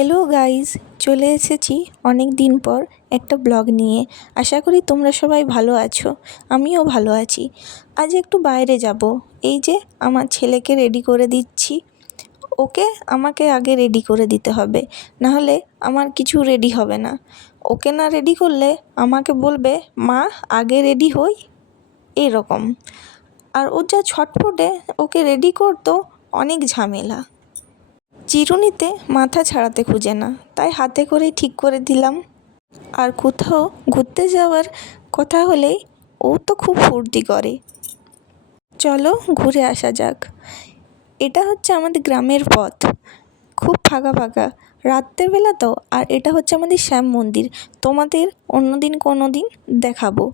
Hello guys, চলে এসেছি অনেক দিন পর একটা ব্লগ নিয়ে। আশা করি তোমরা সবাই ভালো আছো, আমিও ভালো আছি। আজ একটু বাইরে যাব, এই যে আমার ছেলেকে রেডি করে দিচ্ছি। ওকে আমাকে আগে রেডি করে দিতে হবে, নাহলে আমার কিছু রেডি হবে না। ওকে না রেডি করলে আমাকে বলবে মা আগে রেডি হই, এরকম। আর ও যা ছটফটে, ওকে রেডি করতো অনেক ঝামেলা। চিরুনিতে মাথা ছাড়াতে খুঁজে না, তাই হাতে করেই ঠিক করে দিলাম। আর কোথাও ঘুরতে যাওয়ার কথা হলেই ও তো খুব ফুর্তি করে। চলো ঘুরে আসা যাক। এটা হচ্ছে আমাদের গ্রামের পথ, খুব ফাঁকা ফাঁকা, রাত্রেবেলা তো। আর এটা হচ্ছে আমাদের শ্যাম মন্দির। তোমাদের অন্যদিন কোনো দিন দেখাবো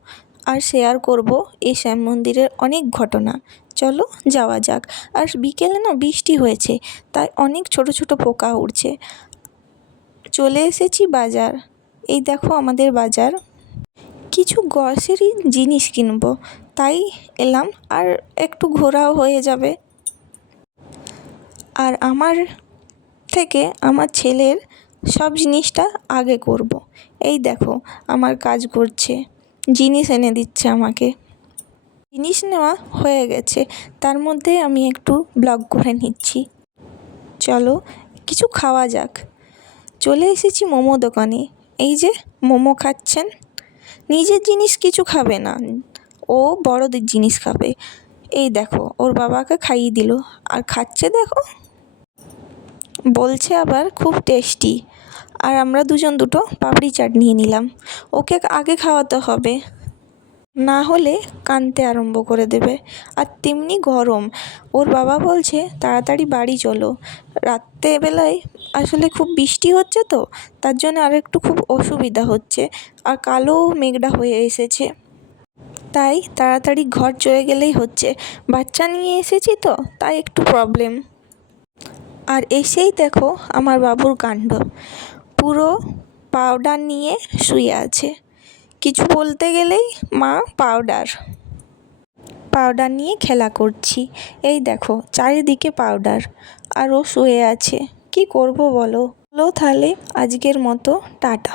আর শেয়ার করব এই শ্যাম মন্দিরের অনেক ঘটনা। চলো যাওয়া যাক। আর বিকেলে না বৃষ্টি হয়েছে, তাই অনেক ছোট ছোট পোকা উড়ছে। চলে এসেছি বাজার, এই দেখো আমাদের বাজার। কিছু গ্রসারি জিনিস কিনবো, তাই এলাম, আর একটু ঘোরাও হয়ে যাবে। আর আমার থেকে আমার ছেলের সব জিনিসটা আগে করব। এই দেখো আমার কাজ করছে, জিনিস এনে দিচ্ছে আমাকে। জিনিস নেওয়া হয়ে গেছে, তার মধ্যে আমি একটু ব্লগ করে নিচ্ছি। চলো কিছু খাওয়া যাক। চলে এসেছি মোমো দোকানে, এই যে মোমো খাচ্ছেন। নিজের জিনিস কিছু খাবে না, ও বড়দের জিনিস খাবে। এই দেখো ওর বাবাকে খাইয়ে দিল, আর খাচ্ছে দেখো, বলছে আবার খুব টেস্টি। আর আমরা দুজন দুটো পাপড়ি চাট নিয়ে নিলাম। ওকে আগে খাওয়াতে হবে, না হলে কাঁদতে আরম্ভ করে দেবে। আর তেমনি গরম, ওর বাবা বলছে তাড়াতাড়ি বাড়ি চলো। রাত্রেবেলায় আসলে খুব বৃষ্টি হচ্ছে তো, তার জন্য আর একটু খুব অসুবিধা হচ্ছে। আর কালো মেঘটা হয়ে এসেছে, তাই তাড়াতাড়ি ঘর চলে গেলেই হচ্ছে। বাচ্চা নিয়ে এসেছি তো, তাই একটু প্রবলেম। আর এসেই দেখো আমার বাবুর কাণ্ড, পুরো পাউডার নিয়ে শুয়ে আছে। কিছু বলতে গেলেই মা পাউডার পাউডার নিয়ে খেলা করছি। এই দেখো চারিদিকে পাউডার, আর ও শুয়ে আছে। কি করব বলো? তাহলে আজকের মতো টাটা।